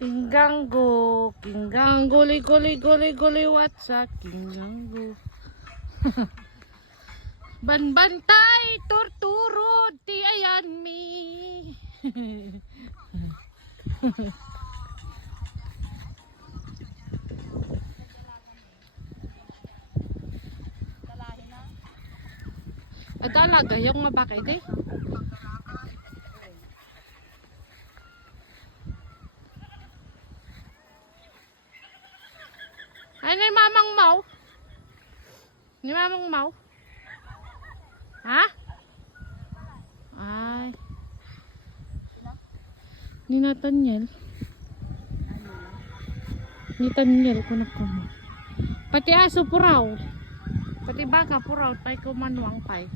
Kinggango, kinggango, ligo, ligo, ligo, liwat sa kinggango. Banbantay, turturod, ti ayan mi. Adalaga yung nga bakit eh. Ay, ni Mamang Mau. Ni Mamang Mau. Ha? Ay. Ni Nathaniel. Ni Nathaniel ko na ko. Pati aso puraw. Pati baka puraw. Pay ko manuang pay.